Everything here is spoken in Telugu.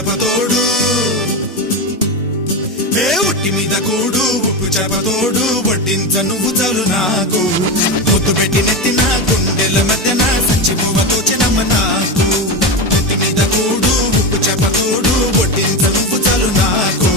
చేపతోడు ఏ ఒట్టి మీద కూడు ఉప్పు చేపతోడు వడ్డించ నువ్వు చాలు నాకు ముద్దు పెట్టి నెత్తిన గుండెల మధ్యన సంచిపోవతో చిన్నమ్మ నాకు ఒట్టి మీద కూడు ఉప్పు చేపతోడు వడ్డించ నువ్వు చాలు నాకు